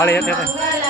好嘞，谢谢